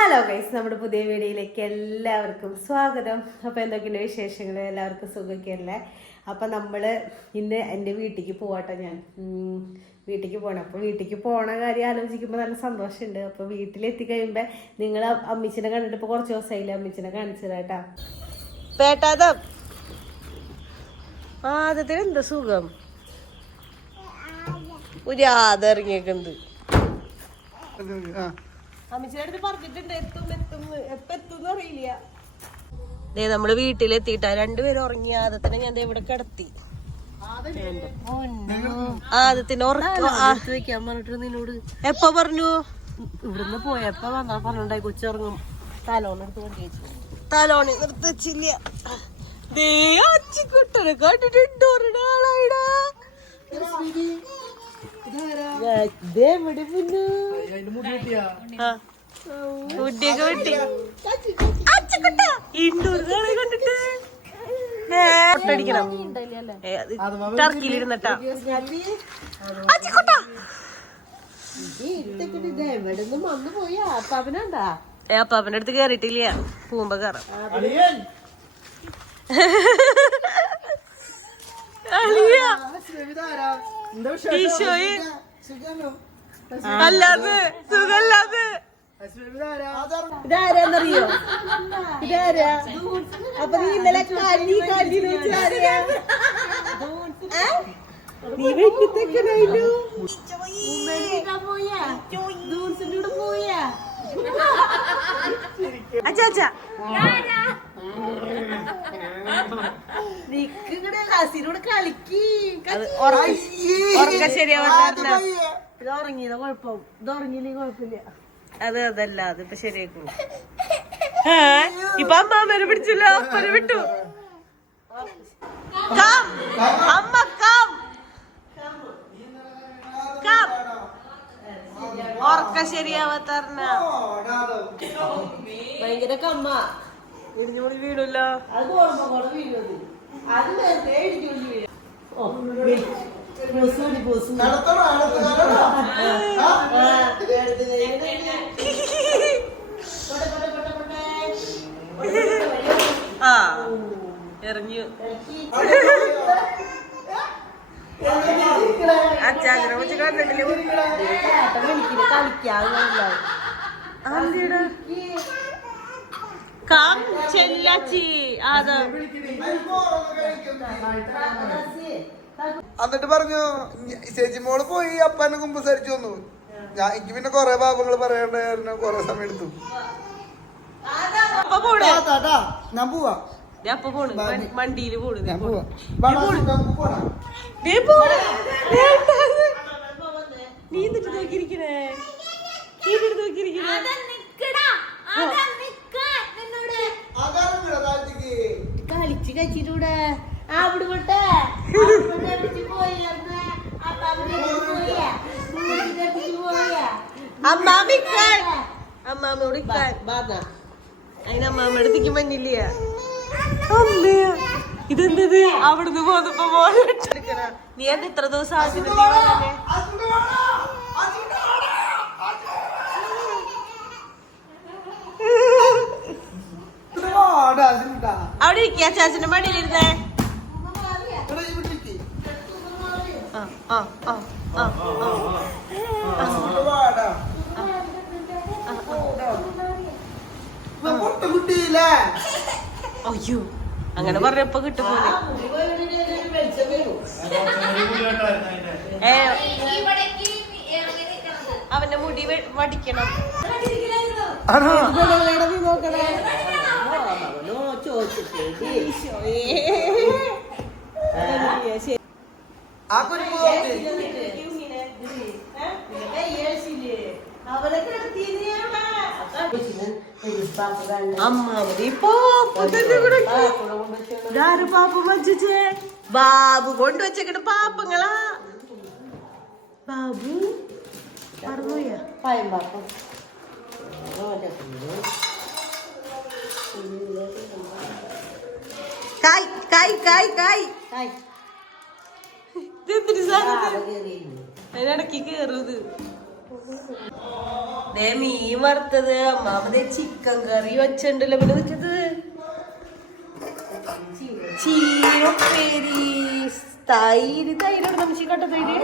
Hello guys, നമ്മുടെ പുതിയ വീഡിയോയിലേക്ക് എല്ലാവർക്കും സ്വാഗതം. അപ്പോൾ എന്തൊക്കെയുണ്ട് വിശേഷങ്ങൾ? എല്ലാവർക്കും സുഖമൊക്കെയല്ലേ? അപ്പം നമ്മൾ ഇന്ന് എൻ്റെ വീട്ടിലേക്ക് പോവാട്ടോ. ഞാൻ വീട്ടിലേക്ക് പോകണം. അപ്പോൾ വീട്ടിലേക്ക് പോണ കാര്യം ആലോചിക്കുമ്പോൾ നല്ല സന്തോഷമുണ്ട്. അപ്പോൾ വീട്ടിലെത്തി കഴിയുമ്പോൾ നിങ്ങൾ അമ്മച്ചിനെ കണ്ടിട്ട് ഇപ്പോൾ കുറച്ച് ദിവസമായില്ലേ, അമ്മച്ചിനെ കാണിച്ചതാട്ടാ. പേട്ടാതം ആദ്യത്തിന് എന്താ സുഖം ഒരു ആദറിങ്ങിയേക്കുന്നത്. നമ്മള് വീട്ടിലെത്തിയിട്ടാ രണ്ടുപേരും ഉറങ്ങി. ആദത്തിനെ ഞാൻ ഇവിടെ കിടത്തി. ആദത്തിന് വെക്കാൻ പറഞ്ഞിട്ട് നിന്നോട് എപ്പ പറഞ്ഞു? ഇവിടുന്ന് പോയപ്പോ വന്നാ പറഞ്ഞിട്ടുണ്ടായി കൊച്ചിറങ്ങും. തലോണെടുത്ത് കൊണ്ടു വെച്ചു. തലോണി നിർത്തി വെച്ചില്ല. അച്ചിക്കുട്ടനെ കണ്ടിട്ടുണ്ടോ? ഒരാളായിടാ ടർക്കിയിലിരുന്നിട്ടാ അപ്പാപ്പന്റെ അടുത്ത് കേറിയിട്ടില്ല. പൂമ്പ കയറാം. ഈശോയെ അല്ലാതെ സുഖല്ലാതെ ഇതാരാന്നറിയോ? ഇതാരാ? അപ്പൊ നീ ഇന്നലെ നീ വെട്ടിത്തേക്കണു. അച്ഛാ ഹസിനോട് കളിക്ക്. ഇത് ഉറങ്ങിയതാ കുഴപ്പം. ഇത് ഉറങ്ങിയില്ലേ കുഴപ്പമില്ല. അതല്ല അതിപ്പോ ശരിയാക്കും. ഇപ്പൊ അമ്മാമ്മനെ പിടിച്ചില്ല, അപ്പനെ വിട്ടു. അമ്മ ഉറക്ക ശരിയാവാത്ത ഭയങ്കര കമ്മ. ഇടിഞ്ഞോളി വീടില്ല. എറിഞ്ഞു. അച്ചാച്ചനെ വെച്ച് കണ്ടിട്ടില്ല. എന്നിട്ട് പറഞ്ഞു ചേച്ചിമോള് പോയി അപ്പനെ കുമ്പസരിച്ചു വന്നു. എനിക്ക് പിന്നെ കൊറേ പാപങ്ങൾ പറയണ്ടായിരുന്നു. കൊറേ സമയം എടുത്തു. ഞാൻ പോവാ. വണ്ടിയില് പോണു. നീ എന്നിട്ട് നോക്കിയിരിക്കണേ. കളിച്ച് കഴിച്ചിട്ടൂടെ അവിടെ വിട്ടെ. അമ്മാമ്മയോട് അതിന് അമ്മാമ്മയുടെ മഞ്ഞില്ല. അമ്മയ ഇതെന്തത്? അവിടുന്ന് പോന്നപ്പോ മോനെടുക്കണ. നീ എന്താ ഇത്ര ദിവസം ആശുപത്രി അവിടെ ഇരിക്കുക. ചാച്ചന്റെ മടിയിലിരുന്നേ. അയ്യോ അങ്ങനെ പറഞ്ഞപ്പോ കിട്ടുപോലെ. അവന്റെ മുടി വടിക്കണം. ബാബു കൊണ്ടുവച്ചേക്കണ പാപ്പങ്ങളാ. ബാബു മറന്നുപോയാ? കായ് കായ് കായ് കായ് അതിനിടക്ക് കേറുന്നത്. മീൻ വറുത്തത് അമ്മാമതേ ചിക്കൻ കറി വെച്ചിട്ടുണ്ടല്ലോ. പിന്നെ വെച്ചത് ചീരപ്പേരി, തൈര് തൈരോട് നമുക്ക് കട്ട തൈര്,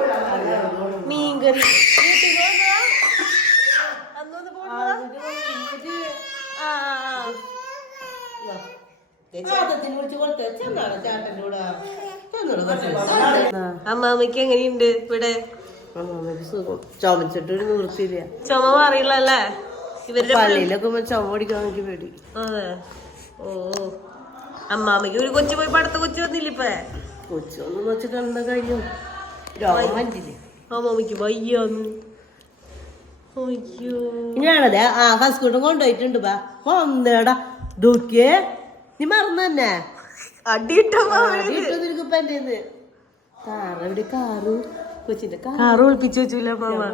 മീൻകറി. അമ്മാമ്മക്ക് എങ്ങനെയുണ്ട് ഇവിടെ? ചുമച്ചിട്ടൊരു നിവൃത്തിയില്ല. ചുമ മാറിയില്ലല്ലേ? ഇവരുടെ പള്ളിയിലൊക്കെ ചുമ പിടിക്കാൻ എനിക്ക് പേടി. അതെ. ഓ, അമ്മാമ്മക്ക് ഒരു കൊച്ചു പോയി അടുത്ത കൊച്ചു വന്നില്ല ഇപ്പൊ? കൊച്ചൊന്നും വെച്ച് കണ്ട കഴിഞ്ഞു. രോഗം വന്നില്ലേ അമ്മാമ്മക്ക് വയ്യാന്ന്. അയ്യോ, ഞാനതെ ഹസ്കൂട്ടും കൊണ്ടുപോയിട്ടുണ്ട്. ബാ ഒന്നേടാ ദൂക്കിയേ, നീ മറന്നു തന്നെ അടിയിട്ടോന്നിരിക്കും. എന്റെ കാറ് എവിടെ? കാറ് കൊച്ചിന്റെ കാറ് ഒളിപ്പിച്ചു വെച്ചില്ല അമ്മാമ്മ.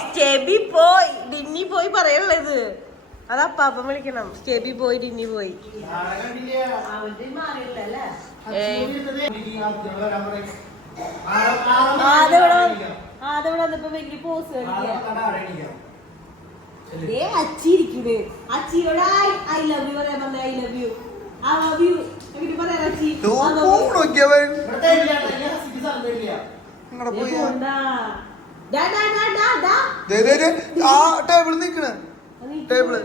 സ്റ്റെബി പോയി ഡിന്നി പോയി പറയുള്ളത്. അത് അപ്പാപ്പൻ വിളിക്കണം. സ്റ്റെബി പോയി ഡിന്നി പോയി. ആദ്യം വന്നപ്പോ വലിയ പോസ് അച്ചിരിക്കണ്. അച്ചിയോട് ഐ ലവ് യു പറയാൻ പറഞ്ഞ I love you, I love you എന്നിട്ട് പറയാൻ അച്ചി ടേബിൾ നിക്കണ ടേബിള്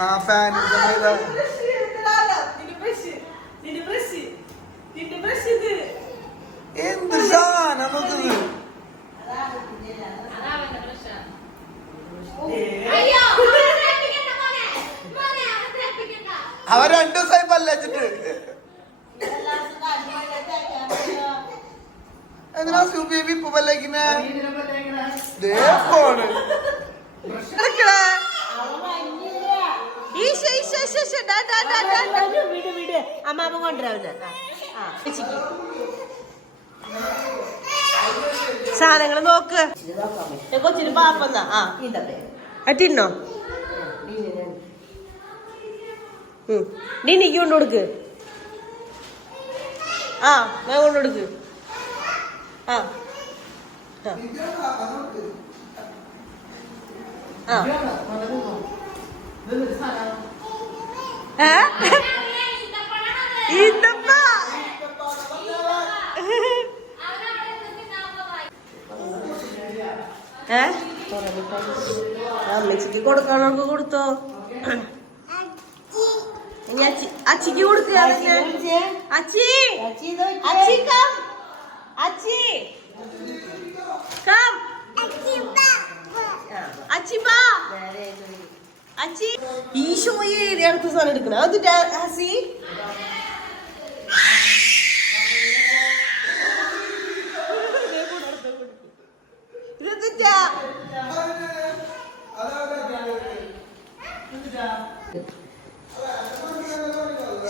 ആ ഫാൻ എന്ത് സാധനം നോക്കുന്നത്? അവൻ 2 ദിവസമായി പല്ലച്ചിട്ട് എന്തിനാ സൂബി ഇപ്പൊ പല്ലേക്കുന്ന ഫോണ് അമ്മാമ്മ കൊണ്ടുവരാവില്ല. സാധനങ്ങള് നോക്ക്. കൊച്ചിന് പാപ്പന്നാ അറ്റിന്നോ ഡിനിക്ക് കൊണ്ടു കൊടുക്ക്. ആ ഞാൻ കൊണ്ടു കൊടുക്ക്. ആ അമ്മച്ചിക്ക് കൊടുക്കാനോ കൊടുത്തോ? അച്ചിക്ക് കൊടുക്കുക. അച്ചി അച്ചി കം, അച്ചി കം, അച്ചി ബാ, അച്ചി. ഈശോയെ അടുത്ത സാധനം എടുക്കണം. അത് ഹസി ഇതെന്താ?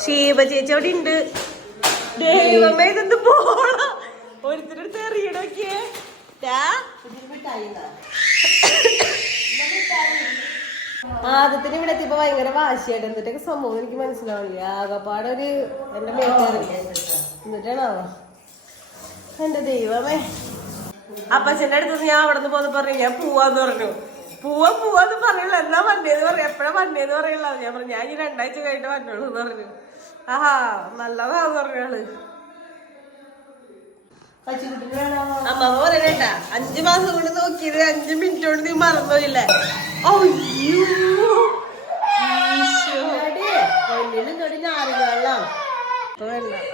ഷീബ ചേച്ചി അവിടെ ഉണ്ട്. ദൈവമേ ഇതെന്ത് പോണ ഒരുത്തരടുത്ത് എറിയണോക്കിയേ. ആദ്യത്തിന് ഇവിടെ എത്തിയപ്പോ ഭയങ്കര വാശിയായിട്ട് എന്നിട്ടൊക്കെ സംഭവം എനിക്ക് മനസ്സിലാവില്ല. ആകപ്പാടൊരു എന്റെ മേക്കാറ് എന്നിട്ടാണോ എന്റെ ദൈവമേ. അപ്പച്ചന്റെ അടുത്ത് ഞാൻ അവിടെ നിന്ന് പോന്ന് പറഞ്ഞു ഞാൻ പോവാന്ന് പറഞ്ഞു. പോവാന്ന് പറയുള്ള എന്നാ വന്നേന്ന് പറയാം. എപ്പഴാ വന്നേന്ന് പറയുള്ള. ഞാൻ പറഞ്ഞു ഞാൻ ഈ 2 ആഴ്ച കഴിഞ്ഞിട്ട് വന്നോളൂ എന്ന് പറഞ്ഞു. ആഹാ നല്ലതാന്ന് പറഞ്ഞാള്. അമ്മ പറയണേട്ടാ 5 മാസം കൊണ്ട് നോക്കിയത് 5 മിനിറ്റ് കൊണ്ട് നീ മറന്നില്ലേ?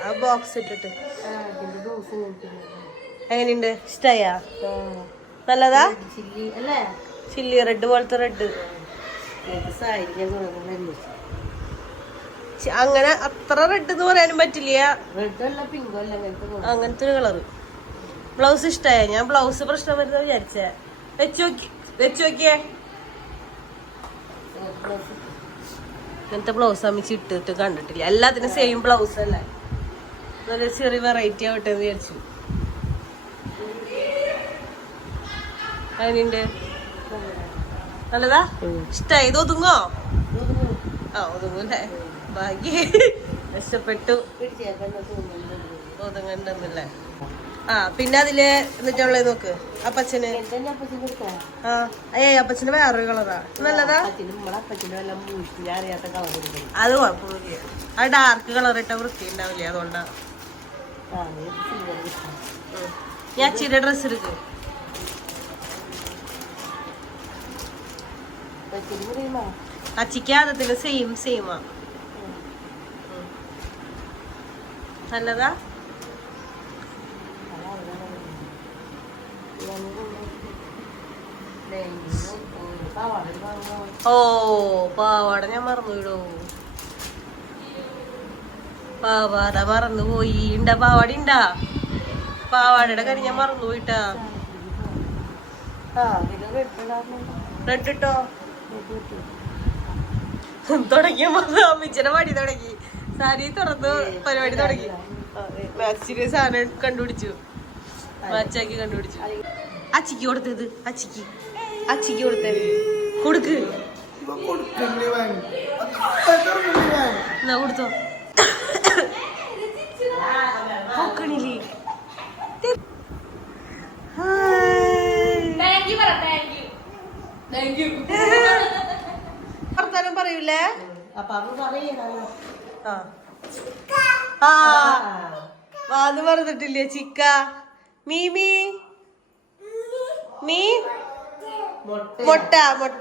ആ ബോക്സ് ഇട്ടിട്ട് എങ്ങനെയുണ്ട്? ഇഷ്ടായാ? നല്ലതാ? ചില്ലി റെഡ് പോലത്തെ റെഡ്. അങ്ങനെ അത്ര റെഡ് എന്ന് പറയാനും പറ്റില്ല. അങ്ങനത്തെ ഒരു കളറ്. ബ്ലൗസ് ഇഷ്ടായ? ഞാൻ ബ്ലൗസ് പ്രശ്നം വരുന്ന വിചാരിച്ചേ. വെച്ച് നോക്കിയേ. ഇങ്ങനത്തെ ബ്ലൗസ് അമ്മിച്ച് ഇട്ടിട്ട് കണ്ടിട്ടില്ല. എല്ലാത്തിനും സെയിം ബ്ലൗസ് അല്ലേ. നല്ല ചെറിയ വെറൈറ്റി ആവട്ടെ എന്ന് വിചാരിച്ചു. അതിനുണ്ട് നല്ലതാ? ഇഷ്ടായി? ഇത് ഒതുങ്ങോ? ആ ഒതുങ്ങൂല്ലേ? ഭാഗ്യ ഇഷ്ടപ്പെട്ടു. ഒതുങ്ങണ്ടെന്നല്ലേ? ആ പിന്നെ അതില് എന്നിട്ടുള്ളത് നോക്ക് അപ്പച്ചന് ആ അപ്പച്ചന് വേറൊരു കളറാ നല്ലതാ അത് കുഴപ്പമൊന്നുമില്ല അത് ഡാർക്ക് കളർ ഇട്ട വൃത്തി ഉണ്ടാവില്ലേ അതുകൊണ്ടാ ഞാൻ അച്ചിയുടെ ഡ്രസ് എടുക്ക് അച്ചിക്ക് ആദ്യത്തിന് സെയിമാ നല്ലതാ ഓ പാവാട ഞാൻ മറന്നുവിടോ പാവാട മറന്നുപോയി ഉണ്ടാ പാവാട ഉണ്ടാ പാവാടയുടെ കാര്യം ഞാൻ മറന്നുപോയിട്ടാ റെഡ് ഇട്ടോ തുടങ്ങിയ അമ്മിച്ചനെ പണി തുടങ്ങി സാരി തുറന്ന് പരിപാടി തുടങ്ങി മാക്സിന്റെ സാധനം കണ്ടുപിടിച്ചു മാച്ചാക്കി കണ്ടുപിടിച്ചു അച്ചിക്ക് കൊടുത്തത് അച്ചിക്ക് കൊടുത്തത് കൊടുക്ക് എന്നാ കൊടുത്തോ നോക്കണില്ലേ വർത്താനം പറയൂലേ വാന്ന് പറഞ്ഞിട്ടില്ലേ ചിക്ക മീമി മീ മൊട്ട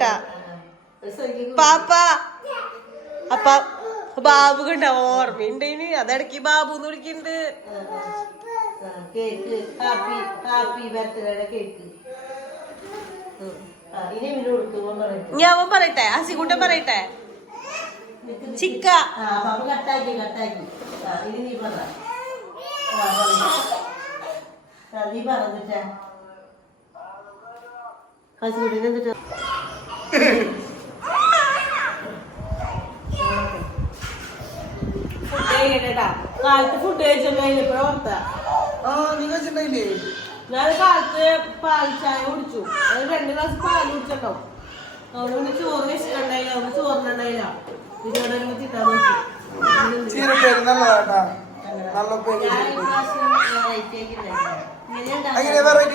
പാപ്പ അപ്പ ബാബു കണ്ട ഓർമ്മയുണ്ടേന് അതിടക്ക് ബാബു എന്ന് വിളിക്കുന്നുണ്ട് ഞാൻ പറയട്ടെ ഹസികൂട്ടൻ പറയട്ടെ ചിക്ക കാലത്ത് ഫുഡ് കഴിച്ചിട്ടുണ്ടായില്ല ഞാൻ കാലത്ത് പാൽ ചായ കുടിച്ചു അത് 2 ഗ്ലാസ് പാൽ കുടിച്ചിട്ടുണ്ടാവും അവിടെ പിന്നെ ചോറ് വെച്ചിട്ടുണ്ടായില്ല അവിടെ ചോറിനുണ്ടായില്ല ഇതിനോട് തിന്നാൻ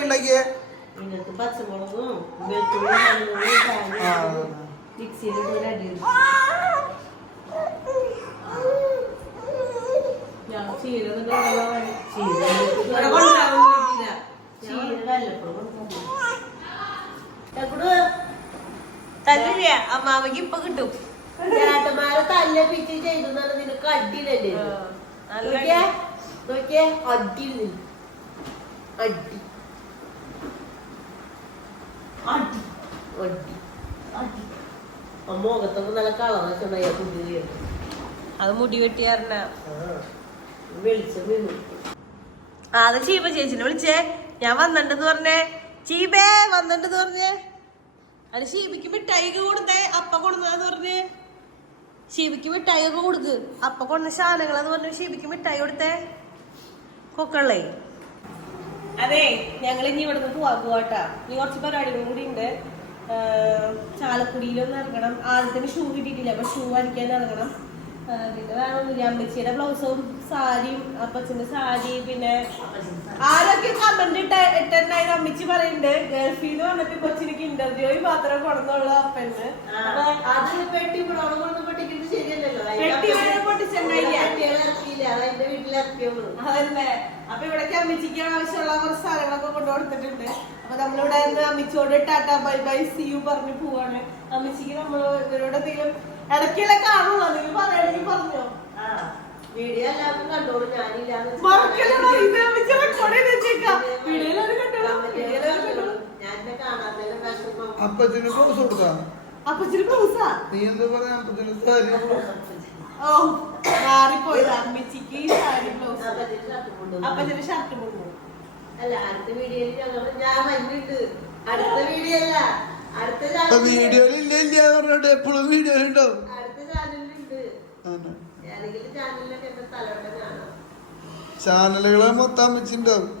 നോക്കി പച്ചമുളകും മിക്സിയിൽ അടി ഞാൻ തല്ലില്ല അമ്മാമക്ക് ഇപ്പൊ കിട്ടും ചേട്ടന്മാരെ തല്ല പിച്ച് ചെയ്തു നിനക്ക് അടിയിലല്ലേ നോക്കിയേ അടി അടി അടി അടി അടി മുഖത്തൊക്കെ നല്ല കളറൊക്കെ ഉണ്ടായി പുതിയ അത് മുടി വെട്ടിയാറിന അത് ചീപ ചേച്ചിനെ വിളിച്ചേ ഞാൻ വന്നിട്ടെന്ന് പറഞ്ഞേ ചീബേ വന്നിട്ടെന്ന് പറഞ്ഞേ അത് ഷീബിക്ക് മിഠായി കൊടുത്തേ അപ്പ കൊടുന്നതെന്ന് പറഞ്ഞ് ഷീബിക്ക് മിഠായി ഒക്കെ കൊടുക്ക് അപ്പ കൊണ്ട ശാലകളെന്ന് പറഞ്ഞു ഷീബിക്ക് മിഠായി കൊടുത്തേ കൊക്കള്ളേ അതെ ഞങ്ങൾ ഇനി ഇവിടുന്ന് പോവാട്ടാ ഇനി കുറച്ച് പരിപാടികളും കൂടി ഉണ്ട് ചാലക്കുടിയിലൊന്ന് ഇറങ്ങണം ആദ്യത്തിന് ഷൂ കിട്ടിയിട്ടില്ല അപ്പൊ ഷൂ അടിക്കാൻ ഇറങ്ങണം പിന്നെ വേണമെന്നില്ല അമ്മച്ചിയുടെ ബ്ലൗസും സാരിയും അപ്പച്ചന്റെ സാരി പിന്നെ ആരൊക്കെ കമന്റ് ഇട്ടുണ്ടായിരുന്നു അമ്മച്ചി പറയുന്നുണ്ട് ഗൾഫിൽ നിന്ന് വന്നിട്ട് കൊച്ചിനക്ക് ഇന്റർവ്യൂ മാത്രമേ കൊടുന്നുള്ളൂ അപ്പന് അത് പെട്ടി പൊട്ടിക്കുന്നത് ശരിയല്ലല്ലോ എന്റെ വീട്ടിലിറക്കിയുള്ളൂ അതല്ലേ അപ്പൊ ഇവിടേക്ക് അമ്മച്ചിക്ക് ആവശ്യമുള്ള കുറച്ച് സാധനങ്ങളൊക്കെ കൊണ്ടുകൊടുത്തിട്ടുണ്ട് അപ്പൊ നമ്മളിവിടെ അമ്മച്ചിയോട് tata bye bye see you പറഞ്ഞു പോവാണ് അമ്മച്ചിക്ക് നമ്മൾ ഇവരോട് എന്തെങ്കിലും ഇടയ്ക്കുള്ള കാണുള്ളൂ നിങ്ങൾ പറയണെങ്കിൽ പറഞ്ഞോ വീഡിയോ എല്ലാവർക്കും കണ്ടോളൂ അപ്പച്ചന് ബ്ലൗസ് കൊടുത്താ അപ്പച്ചിന് ബ്ലൗസാ നീ എന്താ പറയാ അപ്പച്ചന് സാരി ഓ മാറിപ്പോയത് അമ്മച്ചിക്ക് സാരി ബ്ലൗസ് അപ്പച്ചന് ഷർട്ട് കൊണ്ടു അല്ല അടുത്ത വീഡിയോയിൽ ഞാൻ വന്നിട്ട് അടുത്ത വീഡിയോ അല്ല അടുത്ത വീഡിയോയിൽ ഇല്ല പറഞ്ഞോട്ടെ എപ്പോഴും വീഡിയോ ഉണ്ടാവും അടുത്ത ചാനലിലുണ്ട് ഏതെങ്കിലും ചാനലിലൊക്കെ എന്റെ സ്ഥലമുണ്ട് കാണാം ചാനലുകളെ മൊത്തം അമ്മച്ചിണ്ടാവും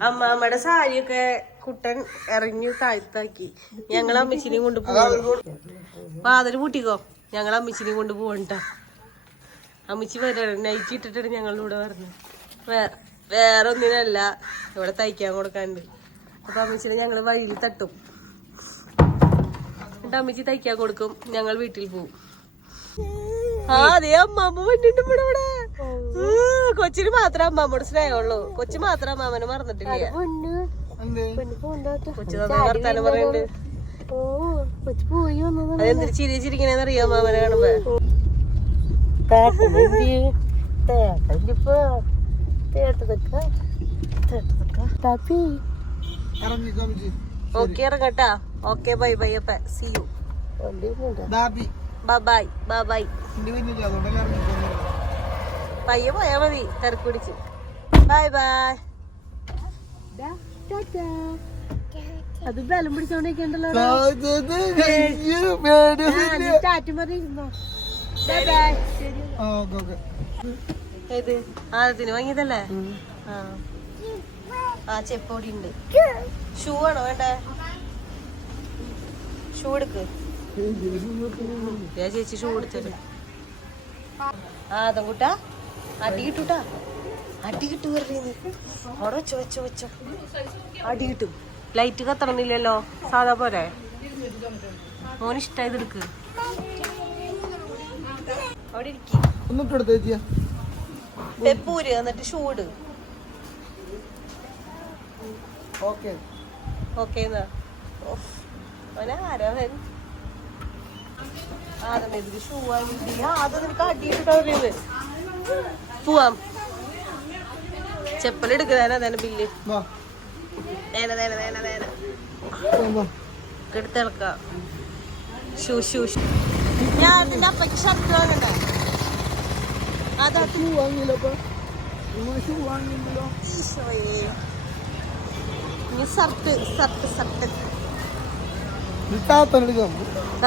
അമ്മാമ്മയുടെ സാരിയൊക്കെ കുട്ടൻ എറിഞ്ഞു താഴ്ത്താക്കി ഞങ്ങൾ അമ്മച്ചിനെയും കൊണ്ട് പോവാ വാതില് പൂട്ടിക്കോ ഞങ്ങൾ അമ്മച്ചിനെയും കൊണ്ട് പോവണ്ട അമ്മച്ചി വരണം നൈറ്റ് ഇട്ടിട്ട് ഞങ്ങളുടെ കൂടെ പറഞ്ഞു. വേറെ ഒന്നിനല്ല, ഇവിടെ തയ്ക്കാൻ കൊടുക്കാണ്ട്. അപ്പൊ അമ്മച്ചിനെ ഞങ്ങള് വഴിയിൽ തട്ടും, എന്നിട്ട് അമ്മച്ചി തയ്ക്കാൻ കൊടുക്കും, ഞങ്ങൾ വീട്ടിൽ പോവും. അതെ അമ്മാമ്മ വന്നിട്ട് ഇവിടെ കൊച്ചിന് മാത്രം അമ്മാമ്മോട് സ്നേഹമുള്ളൂ. കൊച്ചു മാത്രം അമ്മാമ്മനെ മറന്നിട്ടില്ല. കൊച്ചു വർത്താനം പറയുന്നുണ്ട്. അതെന്തൊരു ചിരിച്ചിരിക്കണേന്ന് അറിയോ അമ്മാമ്മനെ കാണുമ്പോ? ഓക്കെ ഇറങ്ങട്ടാ. Okay bye bye. അപ്പൊ see you. Bye bye bye. പയ്യെ പോയാ മതി, തിരക്ക് പിടിച്ച്. Bye bye. അത് ബലം പിടിച്ചോണ്ടിരിക്കണ്ടല്ലോ. ഏത് ആദ്യത്തിന് വാങ്ങിയതല്ലേ? ആ ചെപ്പോടി ഉണ്ട്. ഷൂ ആണോ വേണ്ടേ? ഷൂ എടുക്ക്. ചേച്ചി ഷൂ എടുത്തത്. അതങ്കൂട്ടാ അടി കിട്ടൂട്ടാ. അടി കിട്ടു പറഞ്ഞീ അവിടെ വെച്ചോ വെച്ചോ വെച്ചോ. അടി കിട്ടും. ലൈറ്റ് കത്തണമെന്നില്ലല്ലോ, സാധാ പോരെ. മോനിഷ്ടായത് എടുക്ക്. അവിടെ ഇരിക്കും. പെപ്പൂര് എന്നിട്ട് ഷൂ ഇട്. ഓക്കെ എന്നാ ആരാവൻ? ഇതിന് ഷൂ വാങ്ങി. അത് നിനക്ക് അടിയിട്ടിട്ടാ പറയുന്നത്. പോവാം. ചെപ്പലെടുക്കുന്നേനാ തന്നെ ബില്ല്. എടുത്തിളക്കാം. Shoe shoe shoe. ഞാൻ നിന്റെ അപ്പയ്ക്ക് ഷർട്ട് വാങ്ങണ്ടേ? Shirt shirt shirt.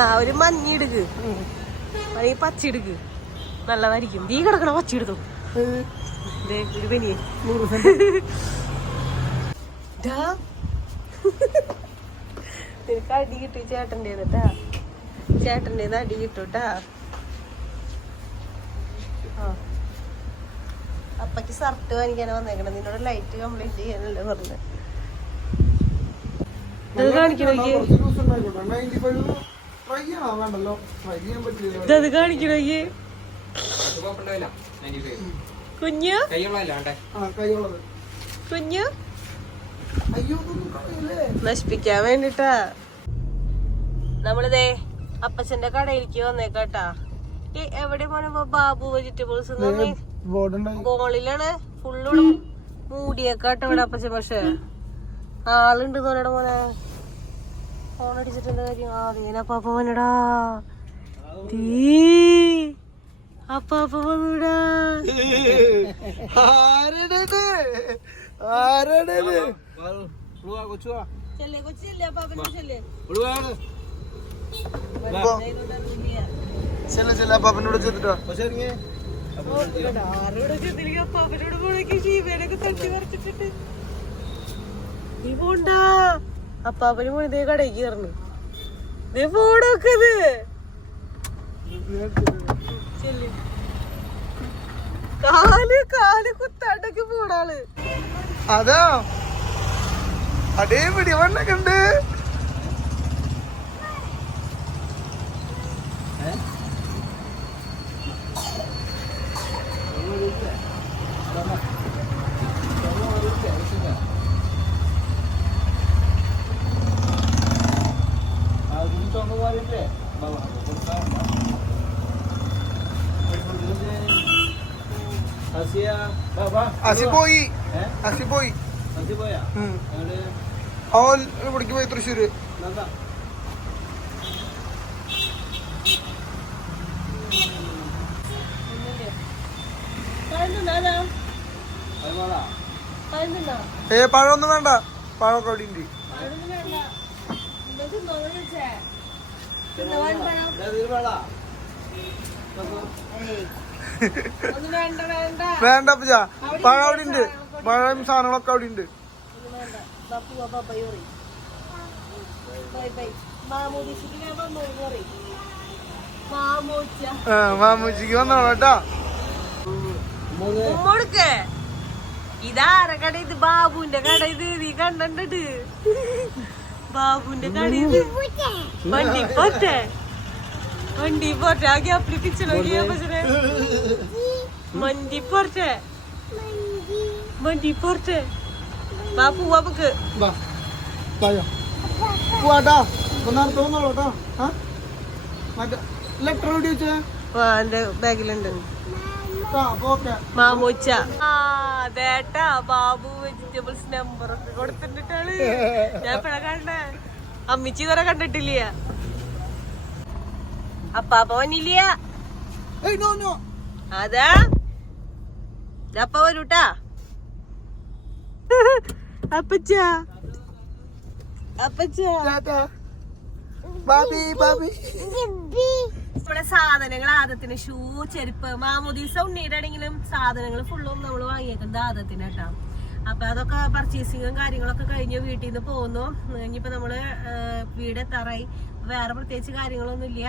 ആ ഒരു മഞ്ഞ എടുക്ക്, അല്ലെങ്കിൽ പച്ച എടുക്ക്. നല്ലതായിരിക്കും. നീ കിടക്കണ പച്ച എടുത്തു. ഒരു പനിയെ നിനക്ക് അടി കിട്ടു. ചേട്ടൻ്റെതാ, ചേട്ടൻ്റെത് അടി കിട്ടൂട്ടാ. അപ്പക്ക് ഷർട്ട് വാങ്ങിക്കാനാ വന്നേക്കണം. നിന്നോട് ലൈറ്റ് കംപ്ലീറ്റ് ചെയ്യാനല്ലേ പറഞ്ഞത്. ഇത് കാണിക്കണോ? ഇത് കാണിക്കണോ? കുഞ്ഞു കുഞ്ഞു നശിപ്പിക്കാൻ വേണ്ടിട്ടാ നമ്മളിതേ അപ്പച്ചന്റെ കടയിലേക്ക് വന്നേക്കാട്ടാ. എവിടെ പോണപ്പോ ബാബു വെജിറ്റബിൾസ് ബോളിലാണ് ഫുള്ള് മൂടിയേക്കാട്ടോ ഇവിടെ അപ്പച്ചൻ. പക്ഷെ ആളുണ്ട് തോന്നട മോനെ. ഫോൺ അടിച്ചിട്ടുണ്ട് കാര്യം. അപ്പാപ്പ വന്നടാ. അപ്പാപ്പ വന്നൂടാ. അപ്പാപ്പനോട് ചെന്നിട്ടോ. അപ്പാപ്പനോട് പോണേക്ക് ഷീബേനൊക്കെ തട്ടി പറിച്ചിട്ടുണ്ട്. നീ പോണ്ടാ. അപ്പാപ്പന് പോണതേ കടയ്ക്ക് കയറണു. നീ പോണോക്കത്. കാല് കാല് കുത്താണ്ടൊക്കെ പോണാള്. അതാ അതേ പിടിവണ്ണൊക്കെ ഉണ്ട്. അസിപോയി അവൻ ഇവിടേക്ക് പോയി തൃശ്ശൂര്. പഴമൊന്നും വേണ്ട. പഴമൊക്കെ അവിടെ ഉണ്ട്. വേണ്ട അപ്പച്ചാ, പഴം അവിടെ ഉണ്ട്. പഴം സാധനങ്ങളൊക്കെ അവിടെ ഉണ്ട്. മാമൂച്ചിക്ക് വന്നോളൂ കേട്ടാ. ഉമ്മോടുക്ക് ഇതാരെ കട ഇത് ബാബുന്റെ കട ഇത് നീ കണ്ടിട്ട് ബാബുന്റെ കട ഇത് വണ്ടി പോട്ടെ ആകെ അപ്പി കിച്ചണോ മന്തി പോട്ടെ ബാബു ബാബുക്ക് പോവാട്ടാ തോന്നോളൂട്ടോ ലെറ്റർ എവിടെ വെച്ചാ എന്റെ ബാഗിലുണ്ട് ഓക്കെ മാമൂച്ച അതേട്ടാ ബാബു വെജിറ്റബിൾസ് നമ്പർ ഒക്കെ കൊടുത്തിട്ടാണ് ഞാൻ എപ്പോഴാ കണ്ടേ അമ്മിച്ചി ഇതുവരെ കണ്ടിട്ടില്ല അപ്പാപ്പ വന്നില്ല അതാ അപ്പ വരൂട്ടാ അപ്പച്ച ഇവിടെ സാധനങ്ങൾ ആദത്തിന് ഷൂ ചെരുപ്പ് മാമോദീസ ഉണ്ണീടാണെങ്കിലും സാധനങ്ങൾ ഫുള്ളും നമ്മൾ വാങ്ങിയേക്കുന്നത് ആദത്തിന് കേട്ടോ. അപ്പൊ അതൊക്കെ പർച്ചേസിങ്ങും കാര്യങ്ങളൊക്കെ കഴിഞ്ഞ് വീട്ടിൽ നിന്ന് പോകുന്നു. ഇനിയിപ്പോ നമ്മള് വീടെത്താറായി, വേറെ പ്രത്യേകിച്ച് കാര്യങ്ങളൊന്നും ഇല്ല.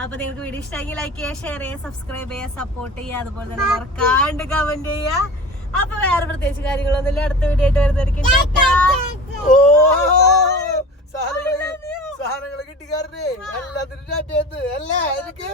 അപ്പൊ നിങ്ങൾക്ക് വീഡിയോ ഇഷ്ടമെങ്കിൽ ലൈക്ക് ചെയ്യുക, ഷെയർ ചെയ്യുക, സബ്സ്ക്രൈബ് ചെയ്യുക, സപ്പോർട്ട് ചെയ്യുക, അതുപോലെ തന്നെ മറക്കാണ്ട് കമന്റ് ചെയ്യുക. അപ്പൊ വേറെ പ്രത്യേകിച്ച് കാര്യങ്ങളൊന്നും ഇല്ല. അടുത്ത വീഡിയോ ആയിട്ട് വരുന്നതായിരിക്കും. സാധനങ്ങള് കിട്ടിക്കാരനെ എല്ലാത്തിനും അല്ലേ എനിക്ക്